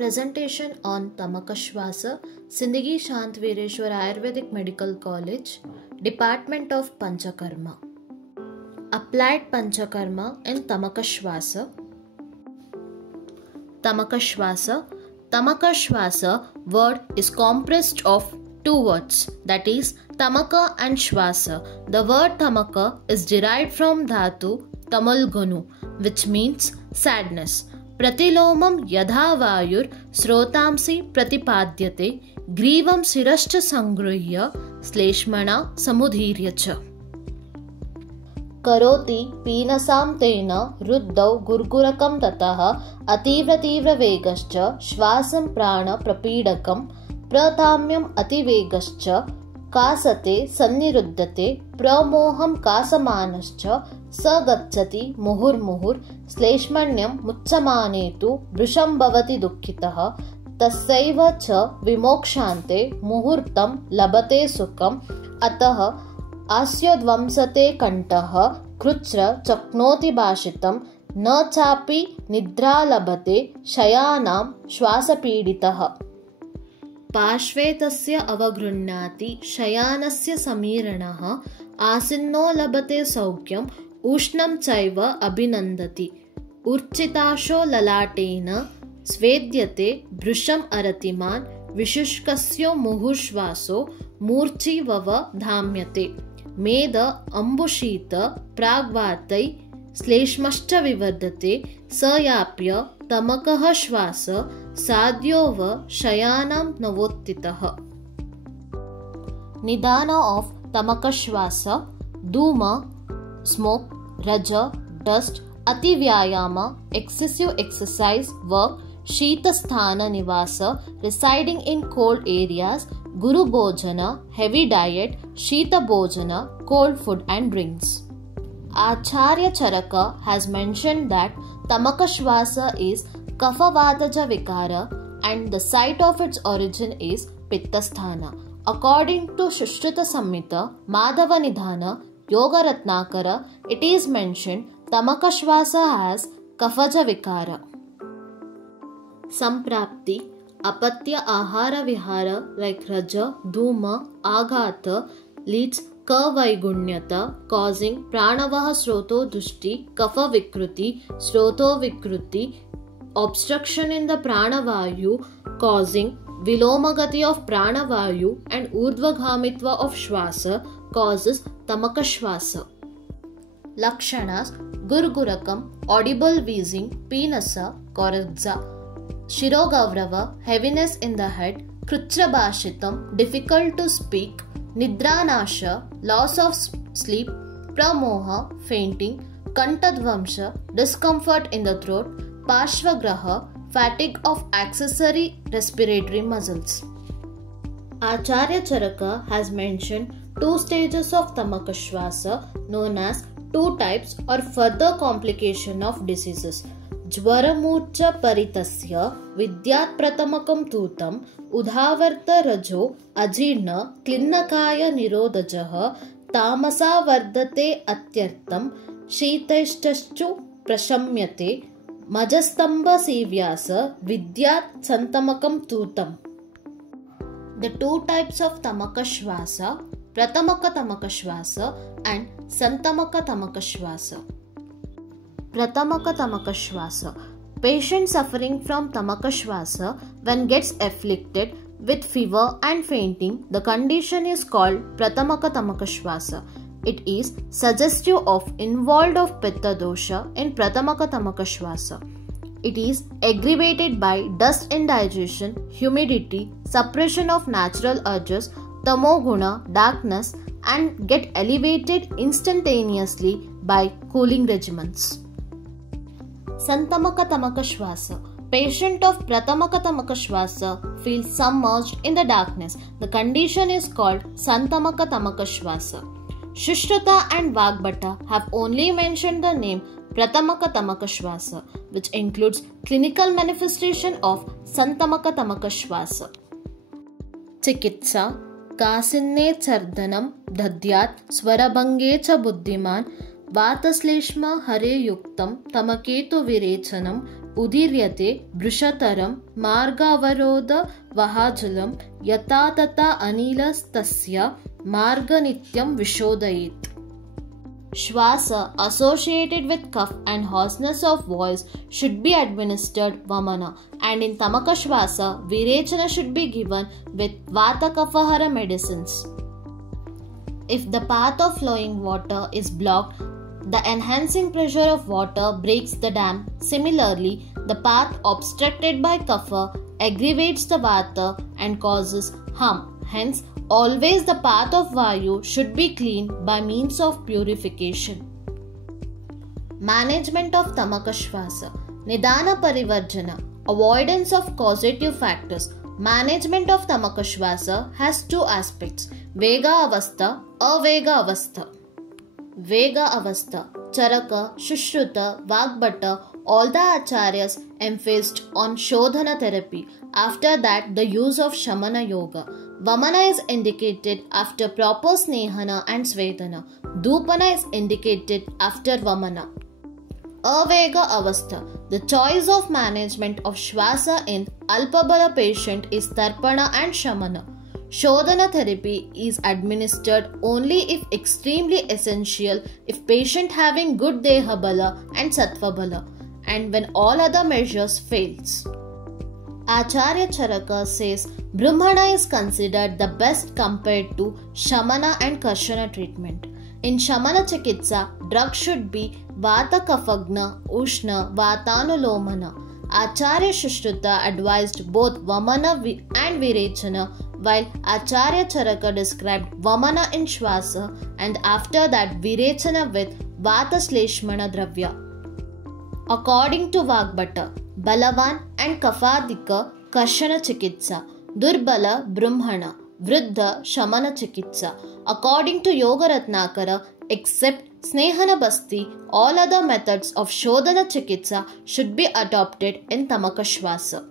Presentation on Tamakashvasa, Sindhigi Shantvireshwar Ayurvedic Medical College, Department of Panchakarma. Applied Panchakarma in Tamakashvasa. Tamakashvasa. Tamakashvasa word is compressed of two words, that is Tamaka and Shvasa. The word Tamaka is derived from Dhatu Tamalgunu, which means sadness. Pratilomam yadha vayur srotamsi pratipadyate grivam sirascha sangruhya sleshmana samudhirya cha. Karoti peenasam tena ruddau gurgurakam tataha ativra vegascha shvasam prana prapidakam pratamyam ativegascha kasate sanniruddhate pramoham kasamanascha sagacchati muhur श्लेष्मण्यं मुच्चमाने तु वृषं भवति दुःखितः तस्यैव च विमोक्षान्ते मुहूर्तं लभते सुखम् अतः आस्योद्वंसते कण्ठः कृच्र चक्नोति भाषितं न चापि निद्रा लभते शयानां श्वासपीडितः पार्श्वे तस्य अवगृह्णाति शयानस्य समीरणः आसीन्नो लभते सौख्यम् उष्णं चैव अभिनन्दति ऊर्चिताशो ललाटेन स्वेद्यते भृशम् अरतिमान् विशुष्कस्यो मुहुश्वासो मूर्च्छिवव धाम्यते मेद अम्बुशीत प्राग्वातै श्लेष्मश्च विवर्धते स याप्य तमकः श्वास साध्योव शयानां नवोत्थितः. निदान ऑफ तमकश्वास. धूम, smoke, raja, dust, ati vyayama, excessive exercise, work, shita sthana nivasa, residing in cold areas, guru bhojana, heavy diet, shita bhojana, cold food and drinks. Acharya Charaka has mentioned that Tamakashvasa is Kaphavataja Vikara and the site of its origin is Pittasthana. According to Shushruta Samhita, Madhava Nidhana, Yoga Ratnakara, it is mentioned Tamakashvasa has Kaphaja Vikara. Samprapti, Apatya Ahara Vihara like Raja, Dhuma, Aghata leads Kavaigunyata, causing Pranavaha Sroto Dushti, Kapha Vikruti, Sroto Vikruti, obstruction in the Pranavayu, causing Vilomagati of Pranavayu and Urdhvaghamitva of Shvasa causes Tamakashvasa. Lakshanas: Gurgurakam, audible wheezing, Peenasa, Koradza, Shirogavrava, heaviness in the head, Krutrabhashitam, difficult to speak, Nidranasha, loss of sleep, Pramoha, fainting, Kantadvamsha, discomfort in the throat, Parshvagraha, fatigue of accessory respiratory muscles. Acharya Charaka has mentioned two stages of Tamakashvasa known as two types or further complication of diseases. Jvaramurcha paritasya vidyat pratamakam tutam udhavarta rajo ajirna klinnakaya nirodhajaha tamasa vardate atyartam shitaishtaschu prashamyate Majastamba Sivyasa Vidyat Santamakam Tutam. The two types of Tamakashvasa, Pratamaka Tamakashvasa and Santamaka Tamakashvasa. Pratamaka Tamakashvasa. Patient suffering from Tamakashvasa when gets afflicted with fever and fainting, the condition is called Pratamaka Tamakashvasa. It is suggestive of involved of Pitta dosha in Pratamaka Tamakashvasa. It is aggravated by dust indigestion, humidity, suppression of natural urges, tamoguna, darkness, and get elevated instantaneously by cooling regimens. Santamaka Tamakashvasa. Patient of Pratamaka Tamakashvasa feels submerged in the darkness. The condition is called Santamaka Tamakashvasa. Shushruta and Vagbhata have only mentioned the name Pratamaka Tamakashvasa, which includes clinical manifestation of Santamaka Tamakashvasa. Chikitsa Kasinne Chardanam Dhadyat Swarabhange cha Buddhiman Vatashleshma Hare Yuktam Tamaketu Virechanam उदीर्यते बृषतरं मार्गावरोध वहाजलं यथा तथा अनिलस्तस्य मार्गनित्यं विशोधयेत्. Shvasa associated with cough and hoarseness of voice should be administered Vamana, and in Tamaka Shvasa, Virechana should be given with Vata Kaphahara medicines. If the path of flowing water is blocked, the enhancing pressure of water breaks the dam. Similarly, the path obstructed by Kapha aggravates the Vata and causes harm. Hence, always the path of Vayu should be cleaned by means of purification. Management of Tamaka Shvasa. Nidana Parivarjana. Avoidance of causative factors. Management of Tamaka Shvasa has two aspects: Vega Avastha, Avega Avastha. Vega Avastha, Charaka, Shushruta, Vagbhata, all the acharyas emphasized on Shodhana therapy. After that, the use of Shamana Yoga. Vamana is indicated after proper Snehana and Svedana. Dhupana is indicated after Vamana. Avega Avastha. The choice of management of Shvasa in Alpabala patient is Tarpana and Shamana. Shodhana therapy is administered only if extremely essential, if patient having good Deha Bala and Sattva Bala, and when all other measures fails. Acharya Charaka says Brahmana is considered the best compared to Shamana and Karshana treatment. In Shamana Chikitsa, drug should be Vata Kafagna, Ushna, Vatanulomana. Acharya Shushruta advised both Vamana and Virechana, while Acharya Charaka described Vamana in Shvasa and after that Virechana with Vata Shleshmana Dravya. According to Vagbhata, Balavan and Kafadika Karshana Chikitsa, Durbala Brahmana, Vriddha Shamana Chikitsa. According to Yoga Ratnakara, except Snehana Basti, all other methods of Shodhana Chikitsa should be adopted in Tamaka Shvasa.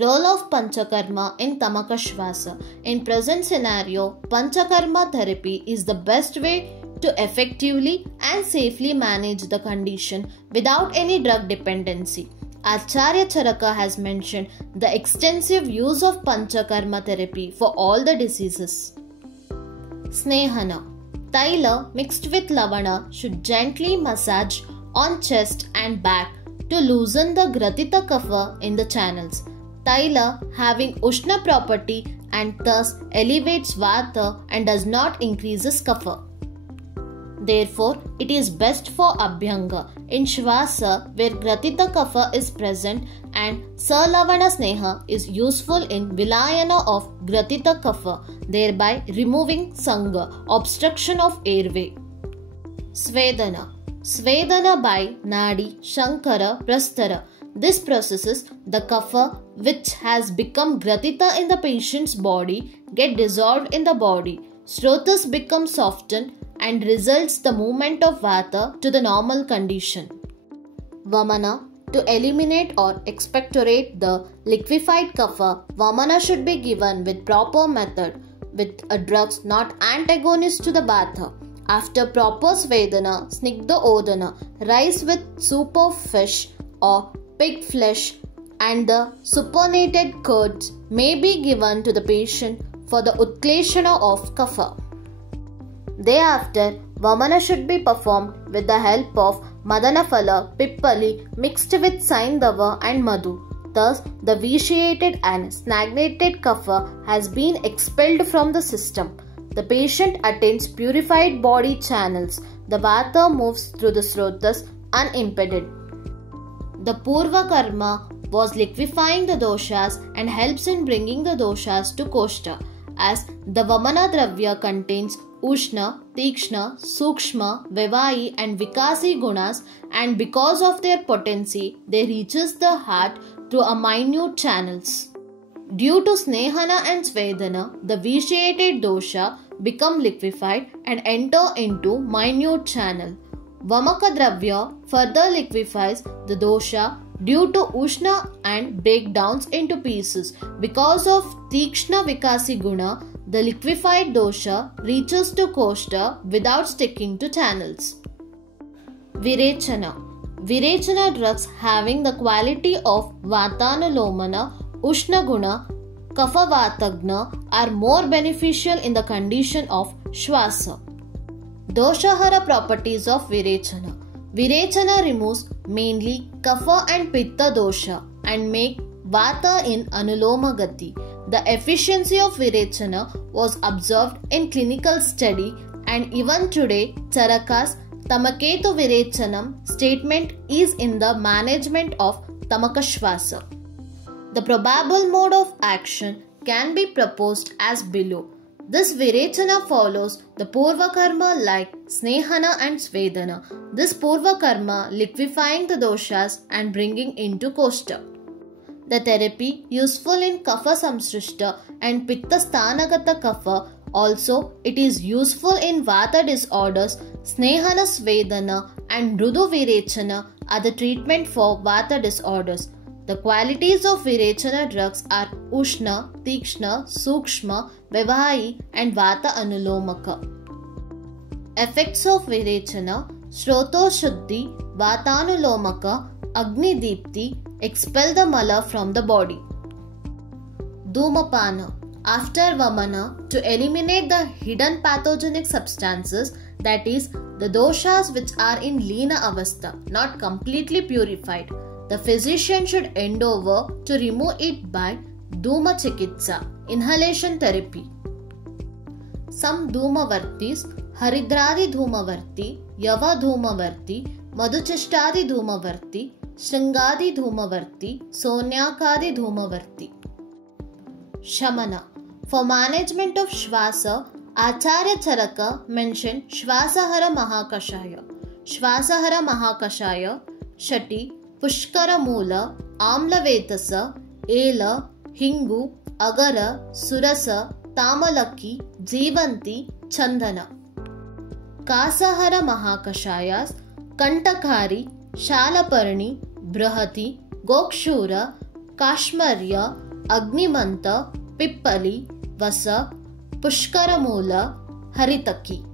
Role of Panchakarma in Tamaka Shvasa. In present scenario, Panchakarma therapy is the best way to effectively and safely manage the condition without any drug dependency. Acharya Charaka has mentioned the extensive use of Panchakarma therapy for all the diseases. Snehana. Taila mixed with Lavana should gently massage on chest and back to loosen the Gratita Kapha in the channels. Taila having Ushna property and thus elevates Vata and does not increases Kapha. Therefore, it is best for Abhyanga in Shvasa where Gratita Kapha is present, and Salavana Sneha is useful in Vilayana of Gratita Kapha, thereby removing Sangha, obstruction of airway. Svedana. Svedana by Nadi, Shankara, Prastara. This processes the Kapha which has become Gratita in the patient's body get dissolved in the body. Srotas become softened and results the movement of Vata to the normal condition. Vamana. To eliminate or expectorate the liquefied Kapha, Vamana should be given with proper method with drugs not antagonist to the Vata. After proper Svedana, Snigdha Odana, rice with soup of fish or pig flesh and the supernated curds may be given to the patient for the Utkleshana of Kapha. Thereafter, Vamana should be performed with the help of Madanaphala, Pippali mixed with Saindava and Madhu. Thus, the vitiated and stagnated Kapha has been expelled from the system. The patient attains purified body channels. The Vata moves through the Srotas unimpeded. The Purva Karma was liquefying the doshas and helps in bringing the doshas to Koshta, as the Vamana Dravya contains Ushna, Tikshna, Sukshma, Vivai and Vikasi gunas, and because of their potency, they reaches the heart through a minute channels. Due to Snehana and Svedana, the vitiated dosha become liquefied and enter into minute channel. Vamaka Dravya further liquefies the dosha due to Ushna and breakdowns into pieces. Because of Tikshna Vikasi guna, the liquefied dosha reaches to Koshta without sticking to channels. Virechana. Virechana drugs having the quality of Vatanulomana, Ushnaguna, Kafavatagna are more beneficial in the condition of Shwasa. Doshahara properties of Virechana. Virechana removes mainly Kapha and Pitta dosha and make Vata in Anuloma Gati. The efficiency of Virechana was observed in clinical study, and even today Charaka's Tamaketu Virechanam statement is in the management of Tamakashvasa. The probable mode of action can be proposed as below. This Virechana follows the Purva Karma like Snehana and Svedana. This Purva Karma liquefying the doshas and bringing into Koshta. The therapy useful in Kapha Samsrishta and Pitta Sthanagata Kapha. Also, it is useful in Vata disorders. Snehana, Svedana and Rudu Virechana are the treatment for Vata disorders. The qualities of Virechana drugs are Ushna, Tikshna, Sukshma, Vyavahi and Vata Anulomaka. Effects of Virechana: Shroto Shuddhi, Vatanulomaka, Agni Deepti, expel the mala from the body. Dhumapana: after Vamana, to eliminate the hidden pathogenic substances, that is, the doshas which are in Leena Avastha, not completely purified. The physician should endeavour to remove it by Dhuma Chikitsa, inhalation therapy. Some Dhumavartis: Haridradi Dhumavarti, Yava Dhumavarti, Madhuchashtadi Dhumavarti, Shringadi Dhumavarti, Sonyakadi Dhumavarti. Shamana: for management of Shvasa, Acharya Charaka mentioned Shvasahara Mahakashaya. Shvasahara Mahakashaya, Shati, Pushkara Moola, Amlavetasa, Ela, Hingu, Agara, Surasa, Tamalaki, Jivanti, Chandana. Kasahara Mahakashayas: Kantakari, Shalaparni, Brahati, Gokshura, Kashmarya, Agnimanta, Pippali, Vasa, Pushkara Moola, Haritaki.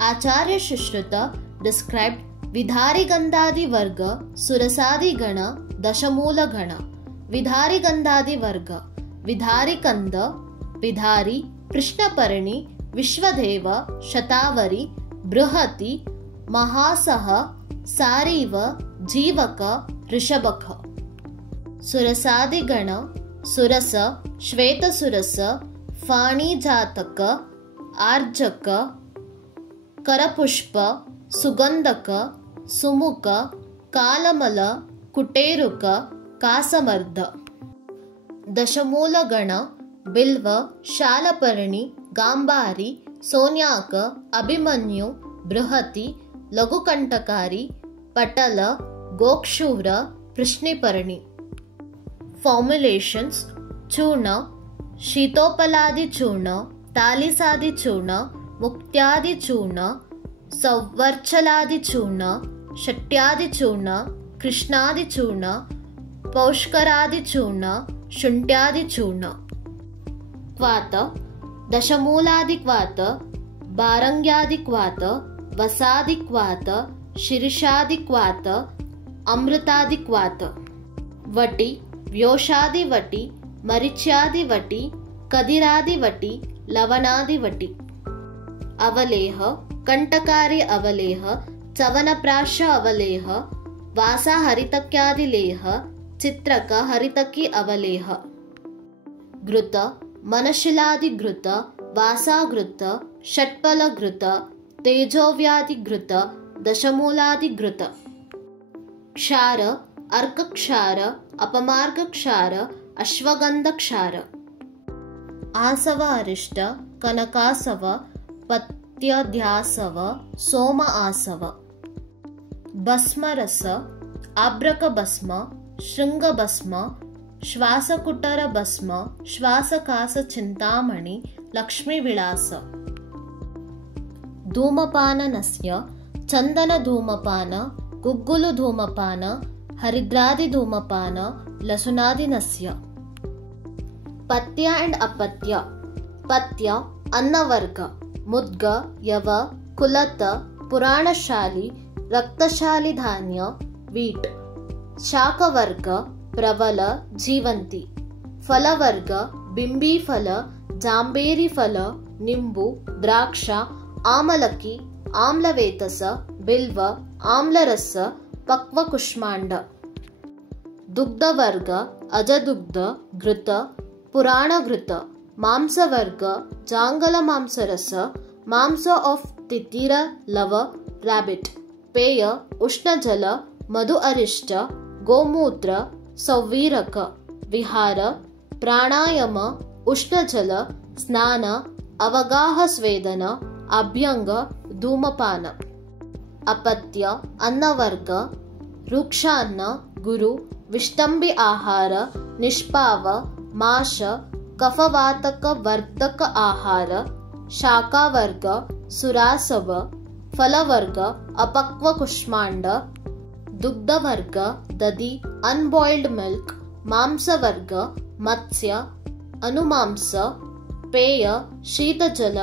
Acharya Shushruta described Vidhari Gandhadi Varga, Surasadi Gana, Dashamoola Gana. Vidhari Gandhadi Varga: Vidhari Kanda, Vidhari, Prishnaparani, Vishwadeva, Shatavari, Bruhati, Mahasaha, Sariva, Jivaka, Rishabaka. Surasadi Gana: Surasa, Shveta Surasa, Fani Jataka, Arjaka, Karapushpa, Sugandaka, Sumuka, Kalamala, Kuteruka, Kasamardha. Dashamoola Gana: Bilva, Shalaparani, Gambari, Sonyaka, Abhimanyu, Bruhati, Lagukantakari, Patala, Gokshura, Prishniparani. Formulations: Churna, Shitopaladi Churna, Talisadi Churna, Muktyadi Churna, Savarchaladi Churna, Shatyadi Churna, Krishnadi Churna, Paushkaradi Churna, Shuntyadi Churna. Kvata: Dashamoladi Kvata, Barangyadi Kvata, Vasadi Kvata, Shirishadi Kvata, Amritadi Kvata. Vati: Vyoshadi Vati, Marichyadi Vati, Kadiradi Vati, Lavanadi Vati. Avaleha: Kantakari Avaleha, Chavanaprasha Avaleha, Vasa Haritakyadi Leha, Chitraka Haritaki Avaleha. Gruta: Manashiladi Gruta, Vasa Gruta, Shatpala Gruta, Tejovyadi Gruta, Dashamoladi Gruta. Kshara: Arka Kshara, Apamarga Kshara, Ashwagandha Kshara. Asava Arishta, Kanakasava, Patyadhyasava, Soma Asava. Basma Rasa, Abraka Basma, Shringa Basma, Shvasakutara Basma, Shvasakasa Chintamani, Lakshmi Vilasa. Dhumapana Nasya, Chandana Dhumapana, Guggulu Dhumapana, Haridradi Dhumapana, Lasunadi Nasya. Patya and Apatya. Patya, Annavarga, Mudga, Yava, Kulata, Puranashali, रक्तशाली धान्य wheat, शाकवर्ग प्रबल जीवंती, फलवर्ग बिंबी फल, जांबेरी फल, निंबु, द्राक्ष, आमलकी, आम्लवेतस, बिल्व, आम्लरस, पक्व कुष्मांड, दुग्धवर्ग अजदुग्ध घृत, पुराण घृत, मांसवर्ग जांगल मांसरस, मांस of Titir love rabbit, पेय उष्णजल, मधु अरिष्ट, गोमूत्र, सौवीरक, विहार, प्राणायाम, उष्णजल, स्नान, अवगाह स्वेदन, अभ्यंग, धूमपान, अपत्य अन्नवर्ग, रुक्षान्न, गुरु, विष्टंबी आहार, निष्पाव, माश, कफवातक वर्धक आहार, शाकावर्ग, सुरासव, फलवर्ग, अपक्व कुष्मांड, दुग्धवर्ग, दधि, अनबॉइल्ड मिल्क, मांसवर्ग, मत्स्य, अनुमांस, पेय, शीतजल,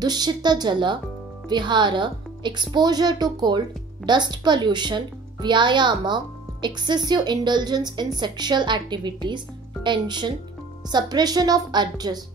दूषित जल, विहार, exposure to cold, dust pollution, व्यायाम, excessive indulgence in sexual activities, tension, suppression of urges,